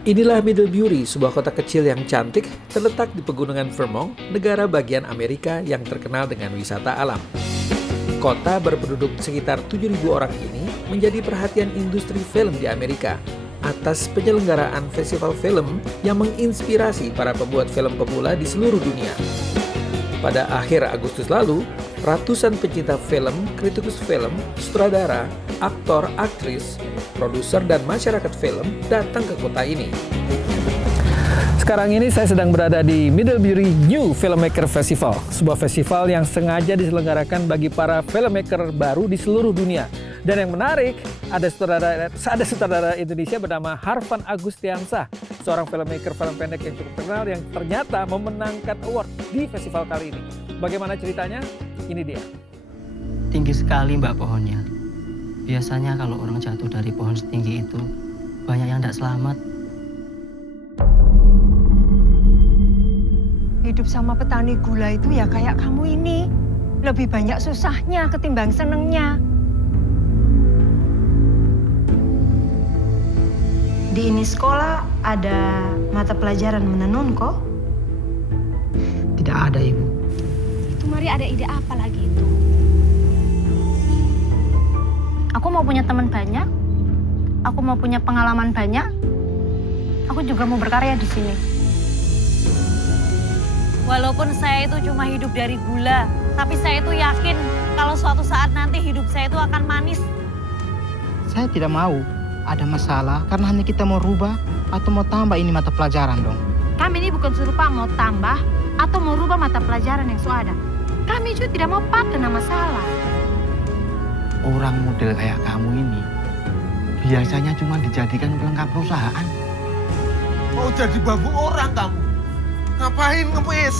Inilah Middlebury, sebuah kota kecil yang cantik terletak di pegunungan Vermont, negara bagian Amerika yang terkenal dengan wisata alam. Kota berpenduduk sekitar 7.000 orang ini menjadi perhatian industri film di Amerika atas penyelenggaraan festival film yang menginspirasi para pembuat film pemula di seluruh dunia. Pada akhir Agustus lalu, ratusan pencinta film, kritikus film, sutradara, aktor, aktris, produser, dan masyarakat film datang ke kota ini. Sekarang ini saya sedang berada di Middlebury New Filmmaker Festival, sebuah festival yang sengaja diselenggarakan bagi para filmmaker baru di seluruh dunia. Dan yang menarik, ada sutradara Indonesia bernama Harvan Agustiansah, seorang filmmaker film pendek yang cukup terkenal yang ternyata memenangkan award di festival kali ini. Bagaimana ceritanya? Ini dia. Tinggi sekali mbak pohonnya. Biasanya kalau orang jatuh dari pohon setinggi itu, banyak yang tidak selamat. Hidup sama petani gula itu ya kayak kamu ini. Lebih banyak susahnya ketimbang senengnya. Di ini sekolah ada mata pelajaran menenun kok? Tidak ada ibu. Itu Mari ada ide apa lagi itu? Aku mau punya teman banyak. Aku mau punya pengalaman banyak. Aku juga mau berkarya di sini. Walaupun saya itu cuma hidup dari gula, tapi saya itu yakin kalau suatu saat nanti hidup saya itu akan manis. Saya tidak mau ada masalah karena hanya kita mau rubah atau mau tambah ini mata pelajaran dong. Kami ini bukan suruh Pak mau tambah atau mau rubah mata pelajaran yang sudah ada. Kami juga tidak mau Pak kena masalah. Orang model kayak kamu ini biasanya cuma dijadikan pelengkap perusahaan. Mau jadi babu orang kamu? Ngapain ngemis?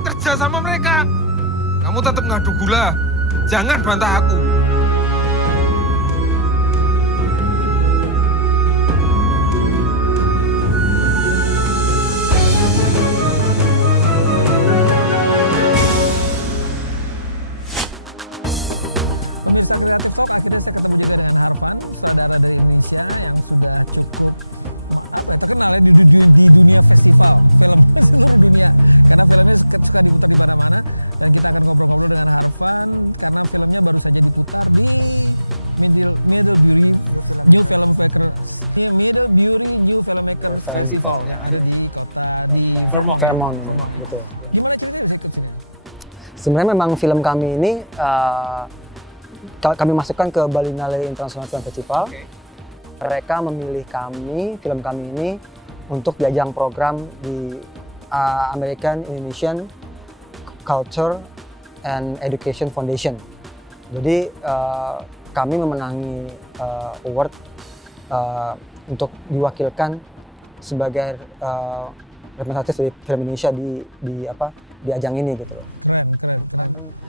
Kerja sama mereka. Kamu tetap ngadu gula. Jangan bantah aku. Festival yang ada di Vermont. Vermont, betul. Sebenarnya memang film kami ini kami masukkan ke Berlinale International Film Festival. Okay. Mereka memilih kami, film kami ini untuk diajang program di American Indonesian Culture and Education Foundation. Jadi kami memenangi award untuk diwakilkan sebagai representatif dari film Indonesia di ajang ini gitu loh.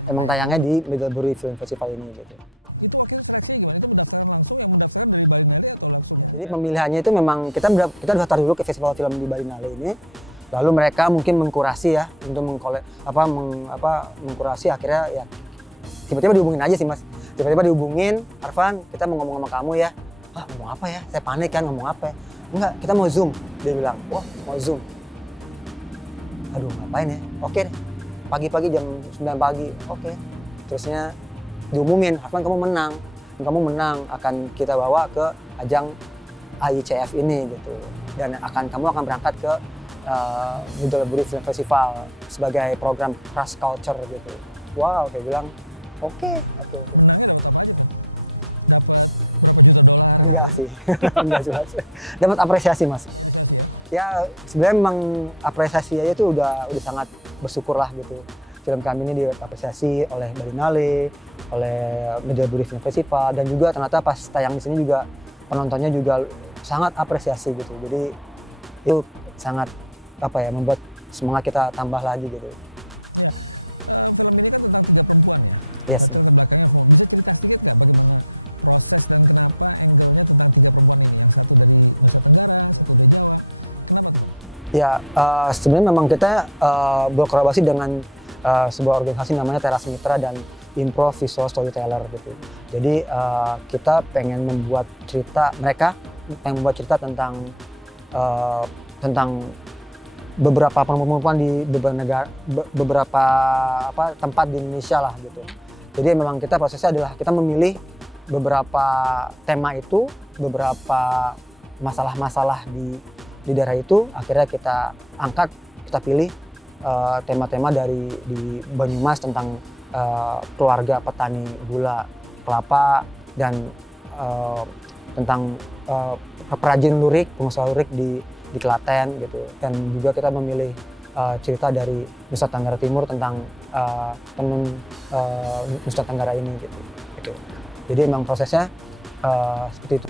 Emang tayangnya di Middlebury Film Festival ini gitu. Jadi pemilihannya itu memang kita daftar dulu ke festival film di Berlinale ini. Lalu mereka mungkin mengkurasi ya untuk mengkurasi akhirnya ya tiba-tiba dihubungin aja sih Mas. Tiba-tiba dihubungin, Harvan, kita mau ngomong sama kamu ya. Ah, ngomong apa ya? Saya panik kan ngomong apa ya? Enggak, kita mau Zoom. Dia bilang, wah mau Zoom. Aduh, ngapain ya? Oke deh. Pagi-pagi jam 9 pagi, oke. Terusnya diumumin, Harvan kamu menang. Kamu menang, akan kita bawa ke ajang AICF ini gitu. Dan kamu akan berangkat ke Middlebury Film Festival sebagai program cross culture gitu. Wow, kayak bilang, oke. Enggak sih, enggak jelas. Dapat apresiasi Mas. Ya sebenarnya memang apresiasi aja tuh udah sangat bersyukur lah gitu. Film kami ini diapresiasi oleh Berlinale, oleh Middlebury Film Festival, dan juga ternyata pas tayang di sini juga penontonnya juga sangat apresiasi gitu. Jadi itu sangat membuat semangat kita tambah lagi gitu. Yes. Ya, sebenarnya memang kita berkolaborasi dengan sebuah organisasi namanya Teras Mitra dan Improv Visual Storyteller gitu. Jadi kita pengen membuat cerita, mereka pengen membuat cerita tentang tentang beberapa perempuan di beberapa negara, beberapa tempat di Indonesia lah gitu. Jadi memang kita prosesnya adalah kita memilih beberapa tema itu, beberapa masalah-masalah di daerah itu, akhirnya kita angkat, kita pilih tema-tema di Banyumas tentang keluarga petani gula kelapa dan tentang perajin lurik, pengusaha lurik di Klaten gitu. Dan juga kita memilih cerita dari Nusa Tenggara Timur tentang tenun Nusa Tenggara ini gitu. Jadi memang prosesnya seperti itu.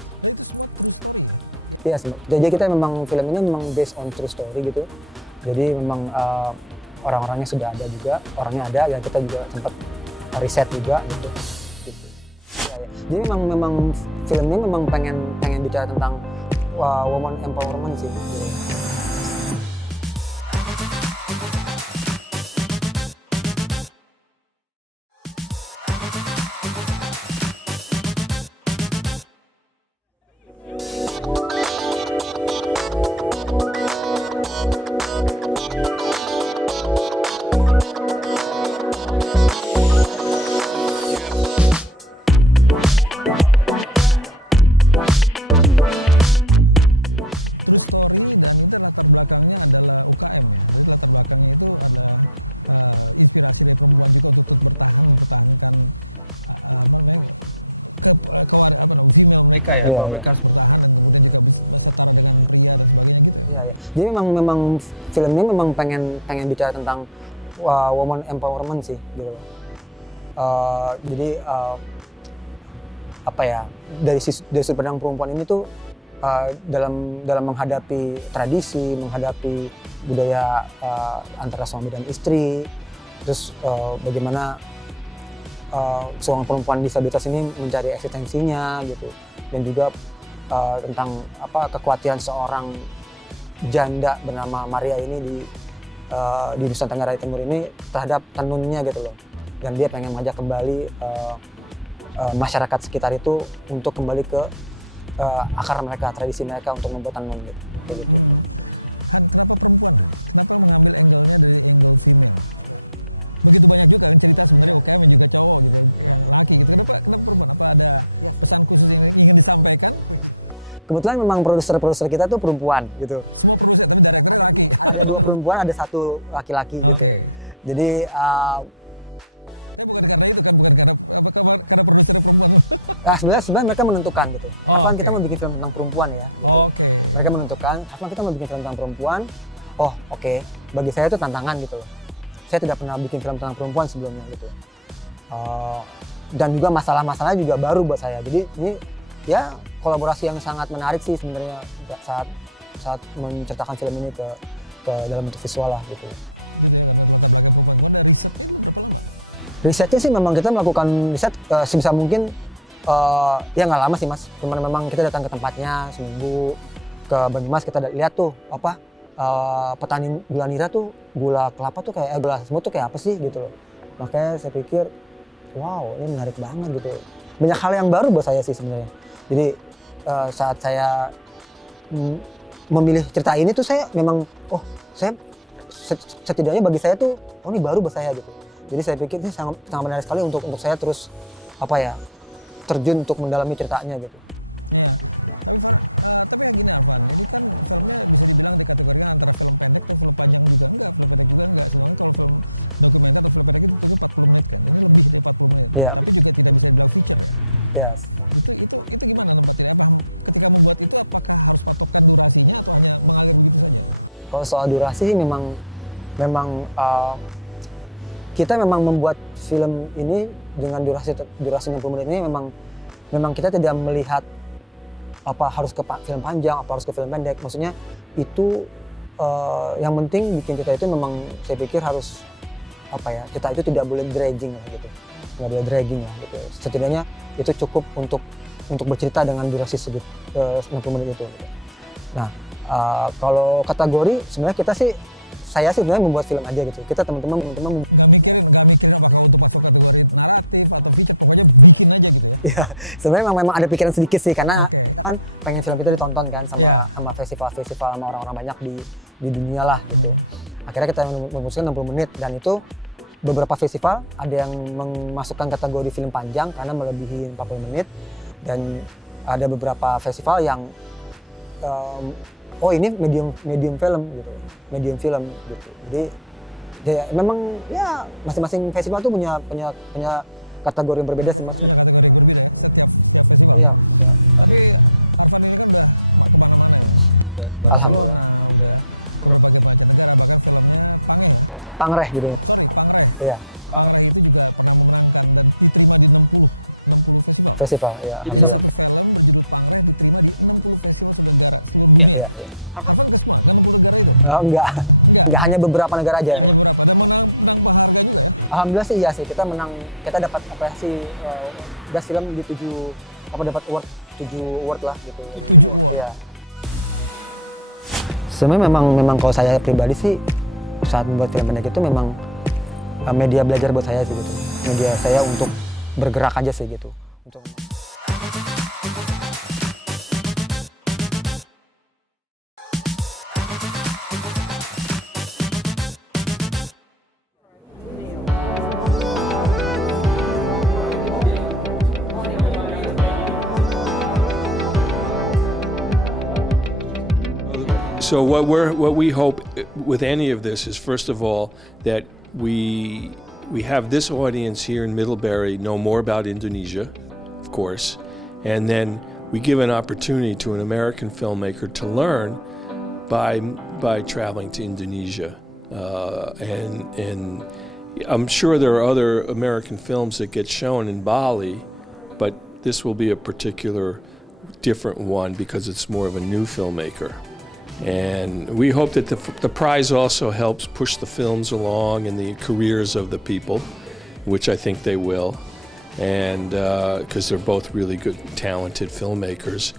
Ya, jadi kita memang film ini memang based on true story gitu. Jadi memang orang-orangnya sudah ada juga, orangnya ada, yang kita juga sempat riset juga gitu. Ya. Jadi memang film ini memang pengen bicara tentang woman empowerment sih. Gitu. Mereka ya, Iya, mereka. Iya. Jadi memang film ini memang pengen bicara tentang woman empowerment sih gitu. Jadi apa ya, dari sudut pandang perempuan ini tuh dalam menghadapi tradisi, menghadapi budaya antara suami dan istri, terus bagaimana seorang perempuan disabilitas ini mencari eksistensinya gitu, dan juga tentang kekhawatiran seorang janda bernama Maria ini di Nusa Tenggara Timur ini terhadap tenunnya gitu loh, dan dia pengen mengajak kembali masyarakat sekitar itu untuk kembali ke akar mereka, tradisi mereka untuk membuat tenun gitu, kayak gitu. Kebetulan memang produser kita tuh perempuan gitu. Ada 2 perempuan, ada 1 laki-laki gitu. Oke. Jadi sebenarnya mereka menentukan gitu. Kapan kita mau bikin film tentang perempuan ya? Gitu. Oke. Mereka menentukan kapan kita mau bikin film tentang perempuan. Oh oke. Bagi saya itu tantangan gitu loh. Saya tidak pernah bikin film tentang perempuan sebelumnya gitu. Dan juga masalah-masalahnya juga baru buat saya. Jadi ini ya kolaborasi yang sangat menarik sih sebenarnya saat menceritakan film ini ke dalam bentuk visual lah gitu. Risetnya sih memang kita melakukan riset sebisa mungkin ya nggak lama sih Mas. Cuman memang kita datang ke tempatnya seminggu ke Banyumas, kita lihat tuh petani gula nira tuh, gula kelapa tuh kayak gula semut tuh kayak apa sih gitu loh. Makanya saya pikir wow ini menarik banget gitu. Banyak hal yang baru buat saya sih sebenarnya. Jadi saat saya memilih cerita ini tuh saya memang saya setidaknya bagi saya tuh ini baru buat saya gitu. Jadi saya pikir ini sangat menarik sekali untuk saya terus terjun untuk mendalami ceritanya gitu. Ya. Yes. Kalau soal durasi memang kita memang membuat film ini dengan durasi 60 menit ini memang kita tidak melihat harus ke film panjang, harus ke film pendek. Maksudnya itu yang penting bikin cerita itu memang saya pikir harus cerita itu tidak boleh dragging lah gitu. Nggak boleh dragging lah gitu. Setidaknya itu cukup untuk bercerita dengan durasi 60 menit itu gitu. Nah, kalau kategori sebenarnya saya sih sebenarnya membuat film aja gitu. Kita teman-teman ya sebenarnya memang ada pikiran sedikit sih, karena kan pengen film kita ditonton kan sama festival-festival sama orang-orang banyak di dunia lah gitu. Akhirnya kita memutuskan 60 menit dan itu beberapa festival ada yang memasukkan kategori film panjang karena melebihi 40 menit dan ada beberapa festival yang oh ini medium film gitu. Jadi ya, memang ya masing-masing festival tuh punya kategori yang berbeda sih Mas. Iya. Tapi Alhamdulillah. Pangreh gitu. Iya. Festival, ya. Alhamdulillah. Iya. Enggak hanya beberapa negara aja. Alhamdulillah sih iya sih, kita dapat apresiasi best film di 7 award lah gitu. 7 award. Iya. Sebenarnya memang kalau saya pribadi sih saat membuat film pendek itu memang media belajar buat saya sih gitu. Media saya untuk bergerak aja sih gitu. So what we hope with any of this is, first of all, that we have this audience here in Middlebury know more about Indonesia, of course, and then we give an opportunity to an American filmmaker to learn by traveling to Indonesia, and I'm sure there are other American films that get shown in Bali, but this will be a particular different one because it's more of a new filmmaker. And we hope that the prize also helps push the films along in the careers of the people, which I think they will, and because they're both really good, talented filmmakers.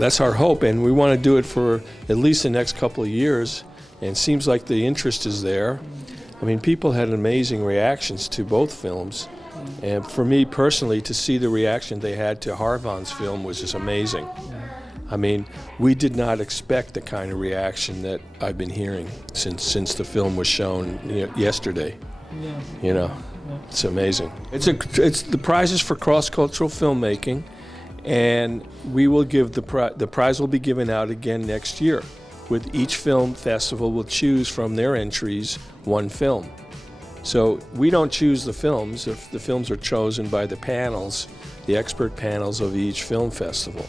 That's our hope, and we want to do it for at least the next couple of years, and it seems like the interest is there. I mean, people had amazing reactions to both films, and for me personally, to see the reaction they had to Harvan's film was just amazing. I mean, we did not expect the kind of reaction that I've been hearing since the film was shown yesterday. It's amazing. It's the prizes for cross-cultural filmmaking, and we will give the prize will be given out again next year. With each film festival will choose from their entries one film. So we don't choose the films. If the films are chosen by the panels, the expert panels of each film festival.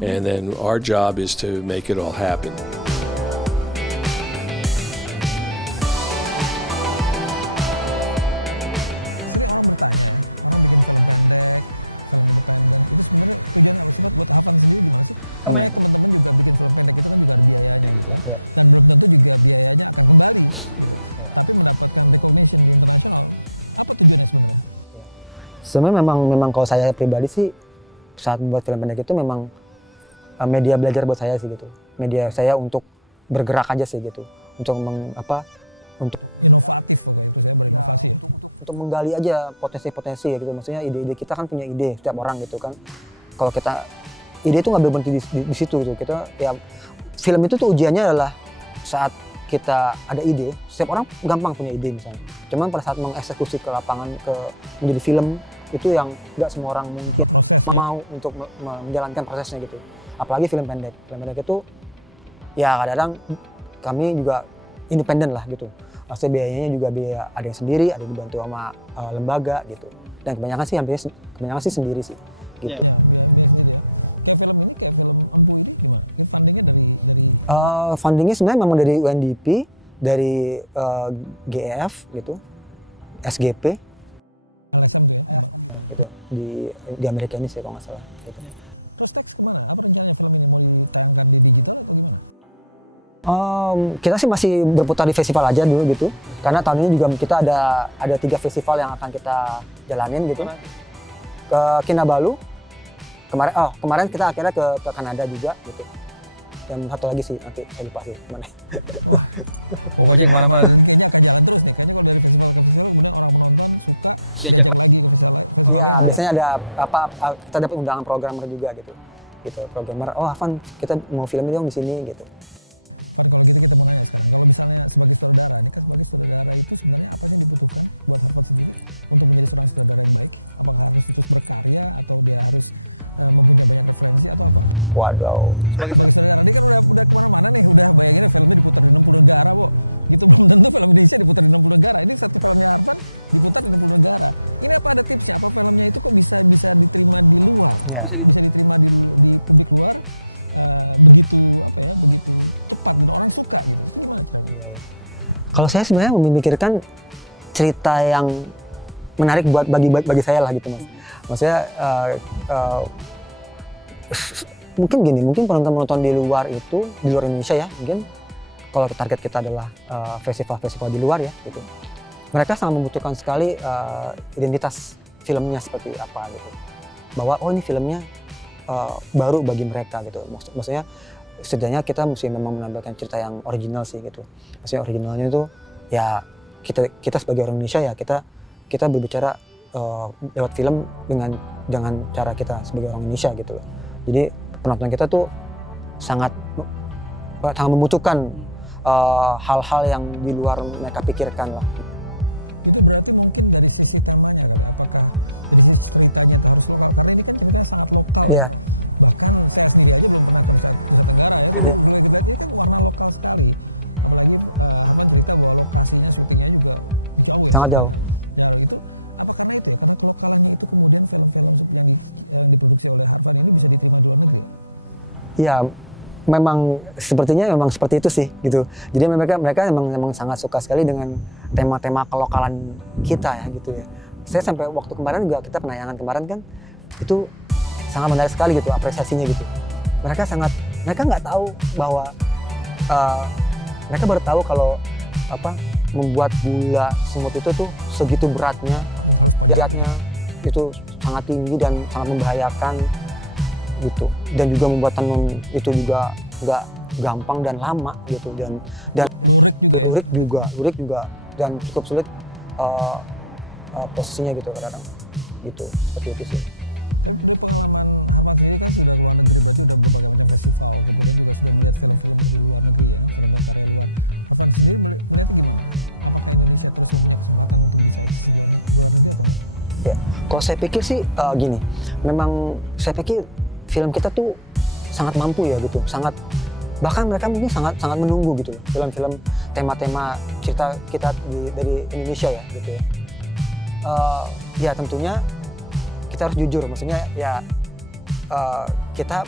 And then our job is to make it all happen. Sebenarnya memang kalau saya pribadi sih saat membuat film pendek itu memang media belajar buat saya sih gitu. Media saya untuk bergerak aja sih gitu. Untuk untuk menggali aja potensi-potensi ya gitu. Maksudnya ide-ide kita kan punya ide setiap orang gitu kan. Kalau kita ide itu nggak berhenti di situ gitu. Kita ya film itu tuh ujiannya adalah saat kita ada ide, setiap orang gampang punya ide misalnya. Cuman pada saat mengeksekusi ke lapangan menjadi film itu yang nggak semua orang mungkin mau untuk menjalankan prosesnya gitu. Apalagi film pendek. Film pendek itu ya kadang-kadang kami juga independen lah gitu. Maksudnya biayanya juga biaya ada yang sendiri, ada yang dibantu sama lembaga gitu. Dan kebanyakan sih sendiri sih gitu. Fundingnya sebenarnya memang dari UNDP, dari GEF gitu, SGP gitu di Amerika ini sih kalau nggak salah. Gitu. Kita sih masih berputar di festival aja dulu gitu, karena tahun ini juga kita ada 3 festival yang akan kita jalanin gitu. Ke Kinabalu, kemarin kita akhirnya ke Kanada juga gitu. Dan satu lagi sih nanti saya lupa sih mana. Pokoknya kemana-mana. Diajak lagi. Iya, biasanya ada kita dapat undangan programmer juga gitu. Gitu, programmer, oh Afan, kita mau film ini dong di sini gitu. Waduh. Ya. Kalau saya sebenarnya memikirkan cerita yang menarik buat bagi saya lah gitu mas. Maksudnya mungkin gini, mungkin penonton di luar itu, di luar Indonesia ya, mungkin kalau target kita adalah festival-festival di luar ya gitu. Mereka sangat membutuhkan sekali identitas filmnya seperti apa gitu. Bahwa oh ini filmnya baru bagi mereka gitu. Maksudnya setidaknya kita mesti memang menampilkan cerita yang original sih gitu. Maksudnya originalnya itu ya kita sebagai orang Indonesia ya kita berbicara lewat film dengan cara kita sebagai orang Indonesia gitu loh. Jadi penonton kita tuh sangat membutuhkan hal-hal yang di luar mereka pikirkan lah. Iya. Ya. Sangat jauh. Ya, memang sepertinya memang seperti itu sih gitu. Jadi mereka memang sangat suka sekali dengan tema-tema kelokalan kita ya gitu ya. Saya sampai waktu kemarin juga kita penayangan kemarin kan itu sangat menarik sekali gitu apresiasinya gitu. Mereka nggak tahu bahwa mereka baru tahu kalau membuat gula semut itu tuh segitu beratnya itu sangat tinggi dan sangat membahayakan gitu, dan juga membuat tenun itu juga nggak gampang dan lama gitu, dan lurik juga dan cukup sulit posisinya gitu kadang-kadang gitu, seperti itu sih. Ya, kalau saya pikir sih gini, memang saya pikir film kita tuh sangat mampu ya gitu, bahkan mereka mungkin sangat menunggu gitu loh, film-film tema-tema cerita kita dari Indonesia ya gitu ya. Ya tentunya kita harus jujur, maksudnya ya kita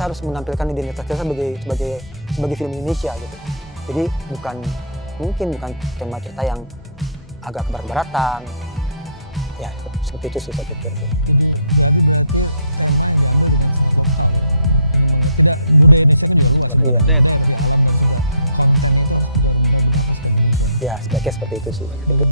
harus menampilkan identitas kita sebagai film Indonesia gitu. Jadi bukan tema cerita yang agak berat-beratan. Ya, seperti itu sih saya pikir sih. Iya. Ya, sebaiknya seperti itu sih. Gitu.